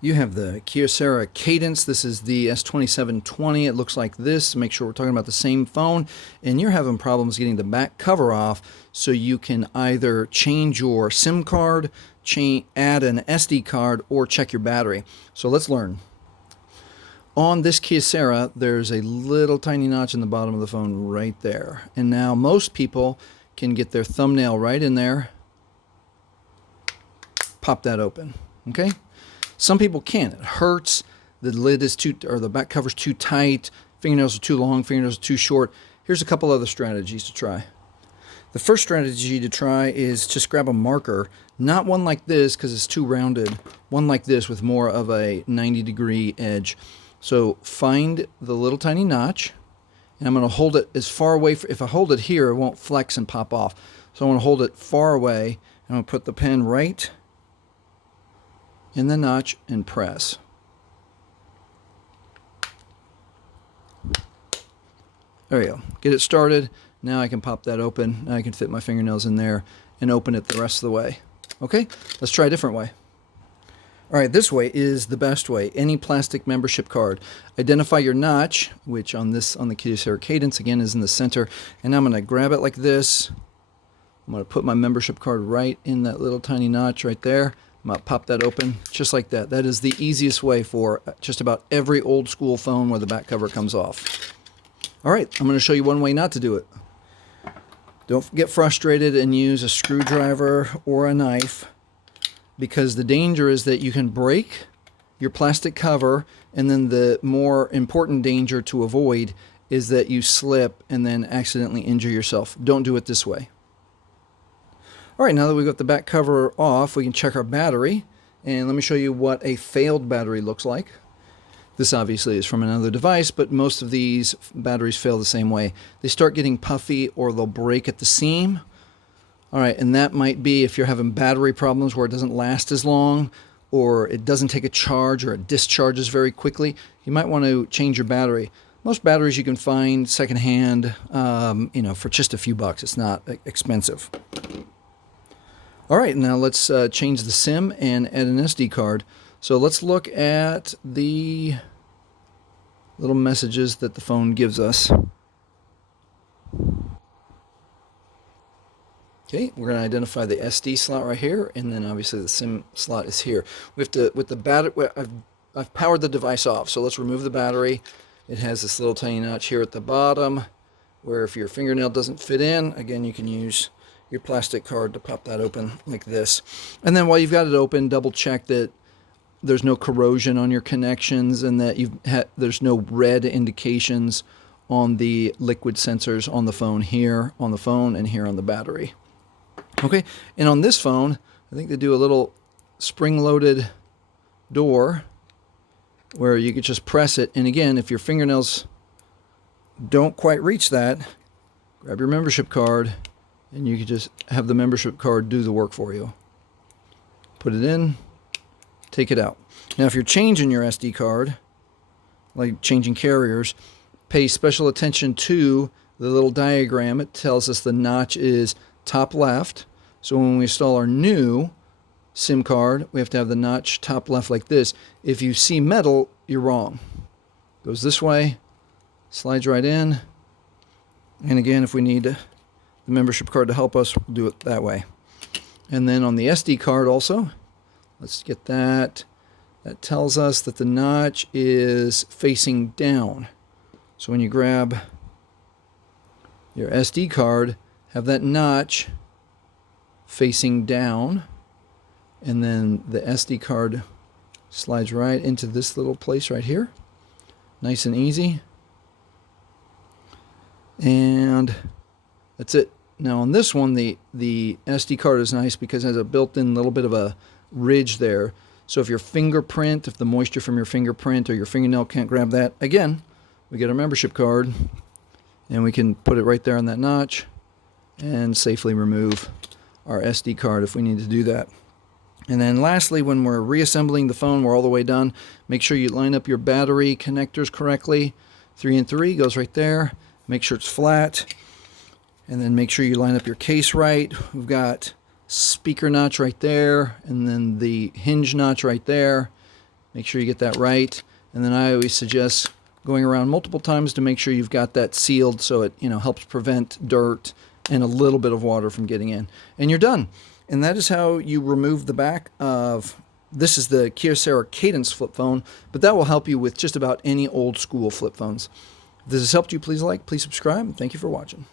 You have the Kyocera Cadence. This is the S2720. It looks like this. Make sure we're talking about the same phone. And you're having problems getting the back cover off, so you can either change your SIM card, add an SD card, or check your battery. So let's learn. On this Kyocera, there's a little tiny notch in the bottom of the phone right there. And now most people can get their thumbnail right in there. Pop that open. Okay? Some people can't. It hurts. The lid is the back cover's too tight. Fingernails are too long. Fingernails are too short. Here's a couple other strategies to try. The first strategy to try is just grab a marker. Not one like this because it's too rounded. One like this with more of a 90-degree edge. So find the little tiny notch. And I'm going to hold it as far away. If I hold it here, it won't flex and pop off. So I want to hold it far away. And I'm going to put the pen right in the notch and press. There we go. Get it started. Now I can pop that open. Now I can fit my fingernails in there and open it the rest of the way. Okay, let's try a different way. All right, this way is the best way. Any plastic membership card. Identify your notch, which on the Kyocera Cadence again is in the center. And I'm going to grab it like this. I'm going to put my membership card right in that little tiny notch right there. I'm going to pop that open just like that. That is the easiest way for just about every old school phone where the back cover comes off. All right, I'm going to show you one way not to do it. Don't get frustrated and use a screwdriver or a knife, because the danger is that you can break your plastic cover, and then the more important danger to avoid is that you slip and then accidentally injure yourself. Don't do it this way. All right, now that we've got the back cover off, we can check our battery. And let me show you what a failed battery looks like. This obviously is from another device, but most of these batteries fail the same way. They start getting puffy or they'll break at the seam. All right, and that might be if you're having battery problems where it doesn't last as long, or it doesn't take a charge, or it discharges very quickly. You might want to change your battery. Most batteries you can find secondhand, for just a few bucks. It's not expensive. All right, now let's change the SIM and add an SD card. So let's look at the little messages that the phone gives us. Okay, we're going to identify the SD slot right here, and then obviously the SIM slot is here. We have to, with the battery, I've powered the device off, so let's remove the battery. It has this little tiny notch here at the bottom, where if your fingernail doesn't fit in, again, you can use your plastic card to pop that open like this. And then while you've got it open, double check that there's no corrosion on your connections and that there's no red indications on the liquid sensors on the phone, here on the phone and here on the battery. Okay, and on this phone, I think they do a little spring-loaded door where you could just press it. And again, if your fingernails don't quite reach that, grab your membership card, and you can just have the membership card do the work for you. Put it in, take it out. Now, if you're changing your SD card, like changing carriers, pay special attention to the little diagram. It tells us the notch is top left. So when we install our new SIM card, we have to have the notch top left like this. If you see metal, you're wrong. Goes this way, slides right in. And again, if we need the membership card to help us, we'll do it that way. And then on the SD card also, let's get that. That tells us that the notch is facing down. So when you grab your SD card, have that notch facing down, and then the SD card slides right into this little place right here. Nice and easy. And that's it. Now on this one, the SD card is nice because it has a built-in little bit of a ridge there. So if your fingerprint, if the moisture from your fingerprint or your fingernail can't grab that, again, we get a membership card and we can put it right there on that notch and safely remove our SD card if we need to do that. And then lastly, when we're reassembling the phone, we're all the way done, make sure you line up your battery connectors correctly. 3 and 3 goes right there. Make sure it's flat. And then make sure you line up your case right. We've got speaker notch right there, and then the hinge notch right there. Make sure you get that right. And then I always suggest going around multiple times to make sure you've got that sealed so it, helps prevent dirt and a little bit of water from getting in. And you're done. And that is how you remove the back of, this is the Kyocera Cadence flip phone, but that will help you with just about any old school flip phones. If this has helped you, please like, please subscribe, and thank you for watching.